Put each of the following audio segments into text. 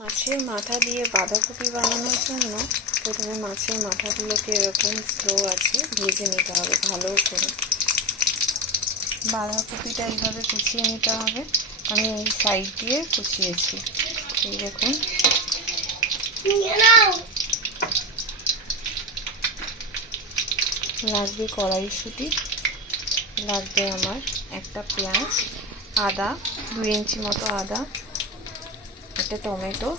মাছের মাথা দিয়ে বাঁধাকপি বানানোর জন্য প্রথমে মাছের মাথাগুলোকে এরকম স্লো আছে ভেজে নিতে হবে ভালো করে। বাঁধাকপিটা এইভাবে কুচিয়ে নিতে হবে। আমি এই সাইড দিয়ে কুচিয়েছি, এই দেখুন। লাগবে কড়াইশুঁটি, লাগবে আমার একটা পেঁয়াজ, আদা 2 ইঞ্চি মতো আদা, একটা টমেটো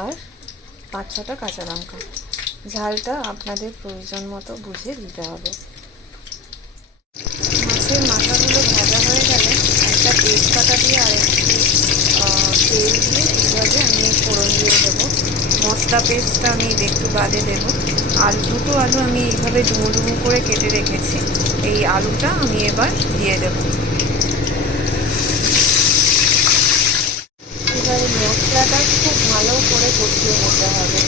আর 5-6টা কাঁচা লঙ্কা। ঝালটা আপনাদের প্রয়োজন মতো বুঝে দিতে হবে। মাছের মাথাগুলো ভাজা হয়ে গেলে একটা তেজপাতা দিয়ে আর একটু তেল দিয়ে এইভাবে আমি ফোড়ন দিয়ে দেবো। মশলা পেস্টটা আমি একটু বাদে দেবো। দুটো আলু আমি এইভাবে ডুমো ডুমো করে কেটে রেখেছি, এই আলুটা আমি এবার দিয়ে দেবো। এবার মশলাটা খুব ভালো করে কষিয়ে নিতে হবে।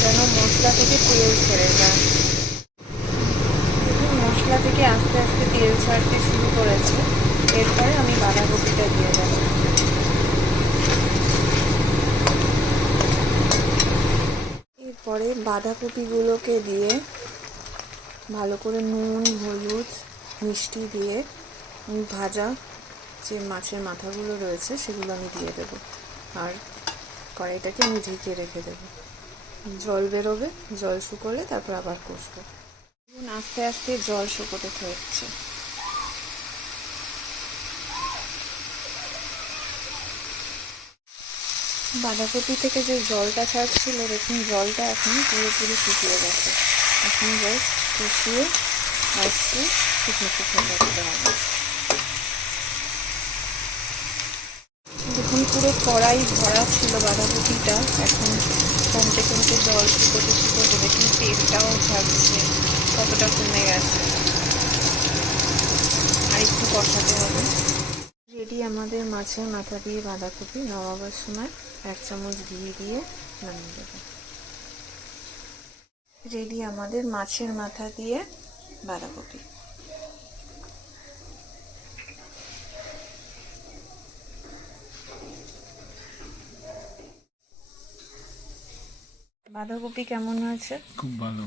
যেন মশলা থেকে তেল ছেড়ে যায়। মশলা থেকে আস্তে আস্তে তেল ছাড়তে শুরু করেছে। এরপরে আমি বাঁধাকপিটা দিয়ে দেবো। এরপরে বাঁধাকপিগুলোকে দিয়ে ভালো করে নুন, হলুদ, মিষ্টি দিয়ে ভাজা যে মাছের মাথাগুলো রয়েছে সেগুলো আমি দিয়ে দেবো। আর কড়াইটাকে আমি ঢেকে রেখে দেবো। জল বেরোবে, জল শুকোলে তারপর আবার কষবো। আস্তে আস্তে জল শুকোতে থাকছে। বাঁধাকপি থেকে যে জলটা ছাড়ছিল, দেখুন জলটা এখন পুরোপুরি শুকিয়ে গেছে। এখন জাস্ট কষিয়ে আসছে, শুকনো শুকনো করতে হবে। দেখুন পুরো কড়াই ভরা ছিল বাঁধাকপিটা, এখন কমতে কমতে জল শুকোতে শুকোতে দেখুন তেলটাও ছাড়ছে, কতটা কমে গেছে। আর একটু কষাতে হবে। রেডি আমাদের মাছের মাথা দিয়ে বাঁধাকপি। নামাবার সময় 1 চামচ ঘি দিয়ে নামিয়ে দেব। রেডি আমাদের মাছের মাথা দিয়ে বাঁধাকপি। বাঁধাকপি কেমন হয়েছে? খুব ভালো।